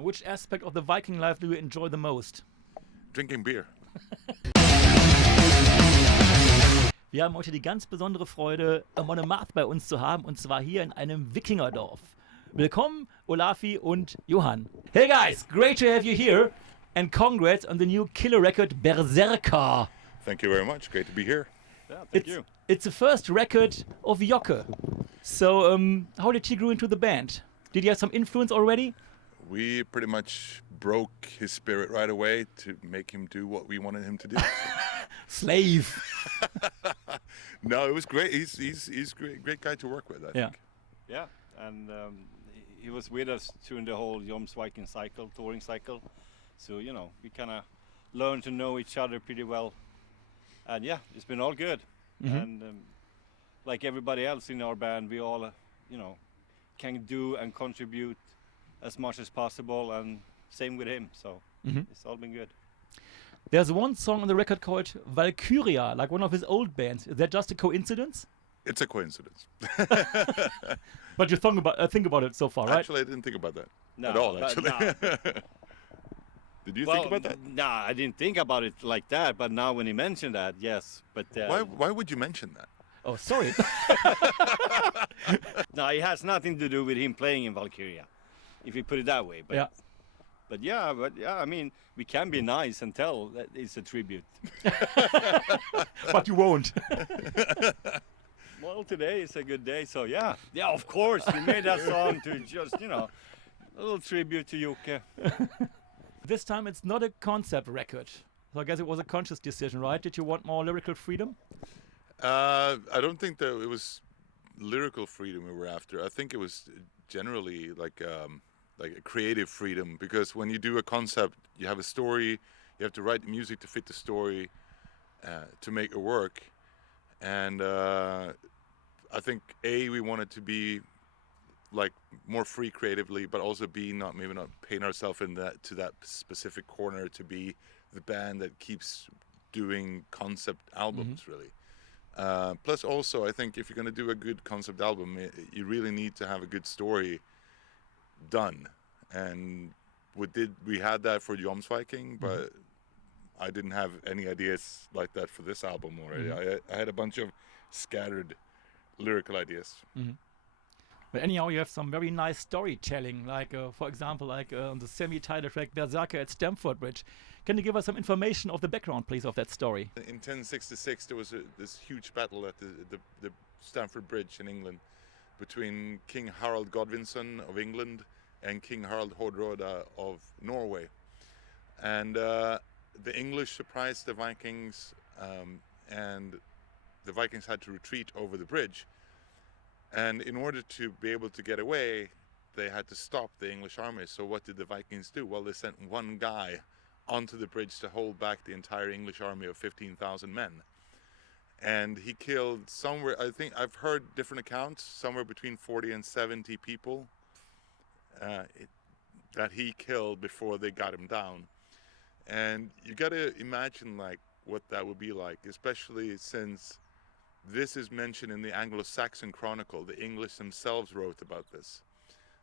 Which aspect of the Viking life do you enjoy the most? Drinking beer. Wir haben heute die ganz besondere Freude, Amon Amarth bei uns zu haben, und zwar hier in einem Wikingerdorf. Willkommen, Olafi und Johann. Hey guys, great to have you here, and congrats on the new killer record Beerserker. Thank you very much. Great to be here. Yeah, thank you. It's the first record of Jokke. So, how did he grow into the band? Did he have some influence already? We pretty much broke his spirit right away to make him do what we wanted him to do. Slave. No, it was great. He's great guy to work with, I think. Yeah, and he was with us during the whole Jomsviking cycle, touring cycle. So, you know, we kind of learned to know each other pretty well. And yeah, it's been all good. Mm-hmm. And like everybody else in our band, we all, you know, can do and contribute as much as possible, and same with him. So it's all been good. There's one song on the record called Valkyria, like one of his old bands. Is that just a coincidence? It's a coincidence. But you think about it so far, right? Actually, I didn't think about that No, at all, but actually. no. Did you think about that? Nah, I didn't think about it like that, but now when he mentioned that, yes. But Why would you mention that? Oh, sorry. no, it has nothing to do with him playing in Valkyria, if you put it that way. But Yeah. But yeah, I mean, we can be nice and tell that it's a tribute. But you won't. Well, today is a good day, so yeah, of course, we made that song to just, you know, a little tribute to Jokke. This time it's not a concept record. So I guess it was a conscious decision, right? Did you want more lyrical freedom? I don't think that it was lyrical freedom we were after. I think it was generally like a creative freedom, because when you do a concept, you have a story, you have to write the music to fit the story, to make it work. And I think we wanted to be like more free creatively, but also maybe not paint ourselves to that specific corner to be the band that keeps doing concept albums, really. Plus also, I think if you're going to do a good concept album, you really need to have a good story done. And we had that for Jomsviking, but I didn't have any ideas like that for this album already. I had a bunch of scattered lyrical ideas. But anyhow, you have some very nice storytelling, like, for example, like on the semi-title track Beerserker at Stamford Bridge. Can you give us some information of the background, please, of that story? In 1066, there was this huge battle at the Stamford Bridge in England between King Harald Godwinson of England and King Harald Hårdraade of Norway. And the English surprised the Vikings, and the Vikings had to retreat over the bridge. And in order to be able to get away, they had to stop the English army. So what did the Vikings do? Well, they sent one guy onto the bridge to hold back the entire English army of 15,000 men. And he killed somewhere, I think I've heard different accounts, somewhere between 40 and 70 people that he killed before they got him down. And you got to imagine like what that would be like, especially since this is mentioned in the Anglo-Saxon Chronicle. The English themselves wrote about this.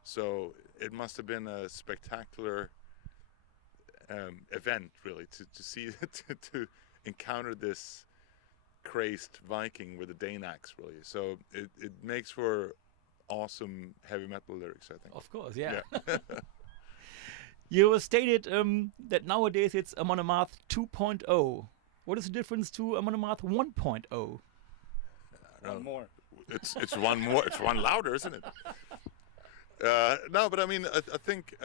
So it must have been a spectacular event, really, to see, to encounter this crazed Viking with a Dane axe, really. So it makes for awesome heavy metal lyrics, I think. Of course, yeah. You stated that nowadays it's Amon Amarth 2.0. What is the difference to Amon Amarth 1.0? One more. It's one more. It's one louder, isn't it? No, but I mean, I think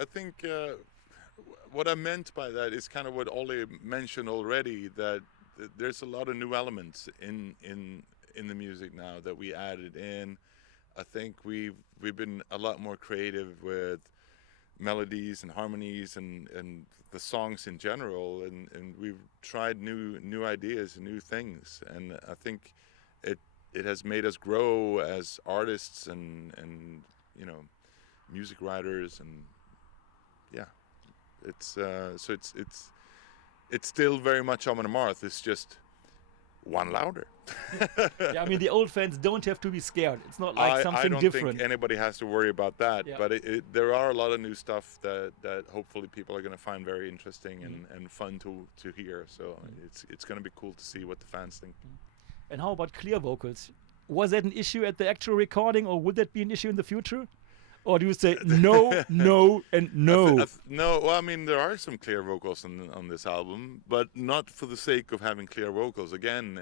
what I meant by that is kind of what Ollie mentioned already. That there's a lot of new elements in the music now that we added in. I think we've been a lot more creative with melodies and harmonies and the songs in general, and we've tried new ideas and new things, and I think it has made us grow as artists and you know, music writers, and yeah, it's so it's still very much Amon Amarth. It's just one louder. Yeah, I mean, the old fans don't have to be scared. It's not like I something don't different. think anybody has to worry about that. Yeah. But there are a lot of new stuff that hopefully people are going to find very interesting and fun to hear. So it's going to be cool to see what the fans think. And how about clear vocals? Was that an issue at the actual recording, or would that be an issue in the future? Or do you say no, no, and no? No, well, I mean, there are some clear vocals on this album, but not for the sake of having clear vocals. Again,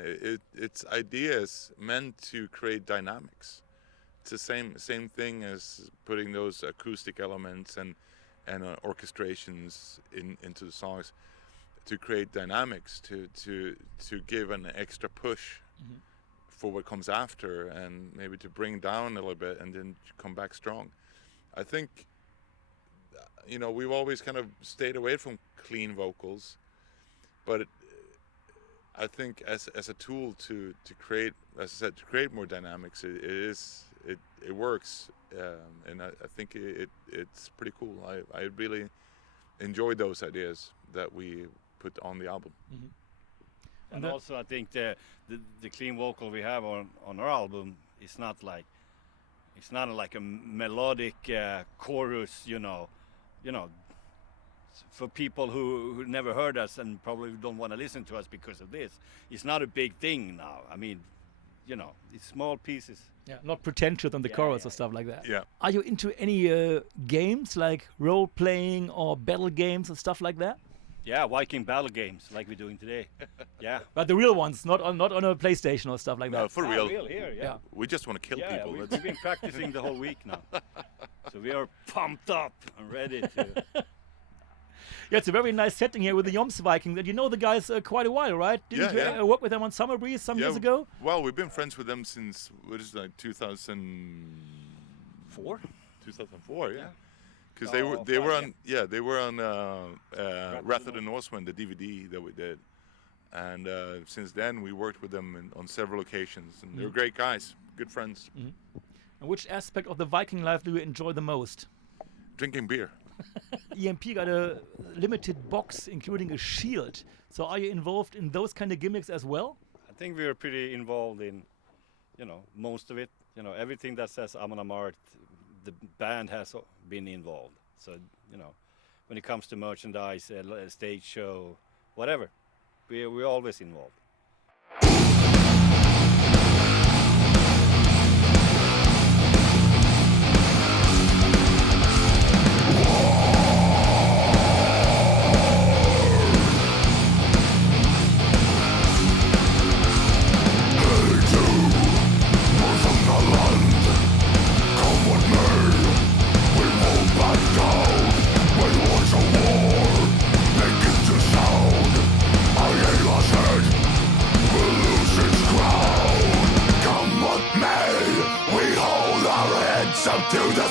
it's ideas meant to create dynamics. It's the same thing as putting those acoustic elements and orchestrations into the songs to create dynamics, to give an extra push for what comes after, and maybe to bring down a little bit and then come back strong. I think, we've always kind of stayed away from clean vocals, but I think as a tool to create, as I said, to create more dynamics, it works, and I think it's pretty cool. I really enjoy those ideas that we put on the album. And also, I think the clean vocal we have on our album is not like a melodic chorus, for people who never heard us and probably don't want to listen to us because of this. It's not a big thing now. I mean, it's small pieces. Yeah, not pretentious on the chorus or stuff like that. Yeah. Are you into any games like role playing or battle games and stuff like that? Yeah, Viking battle games like we're doing today. Yeah. But the real ones, not on a PlayStation or stuff like No, that. for real. Real here, yeah. We just want to kill Yeah, people. we've been practicing the whole week now. So we are pumped up and ready to... Yeah, it's a very nice setting here with the Joms Vikings. And you know the guys quite a while, right? Didn't Yeah, you work with them on Summer Breeze some years ago? Well, we've been friends with them since, 2004? 2004, yeah. Because they were on Wrath of the Norsemen, the DVD that we did, and since then we worked with them on several occasions, and they're great guys, good friends. And which aspect of the Viking life do you enjoy the most? Drinking beer. EMP got a limited box, including a shield. So are you involved in those kind of gimmicks as well? I think we are pretty involved in, most of it. Everything that says AMON AMARTH, the band has been involved. So, when it comes to merchandise, stage show, whatever, we're always involved. Up to the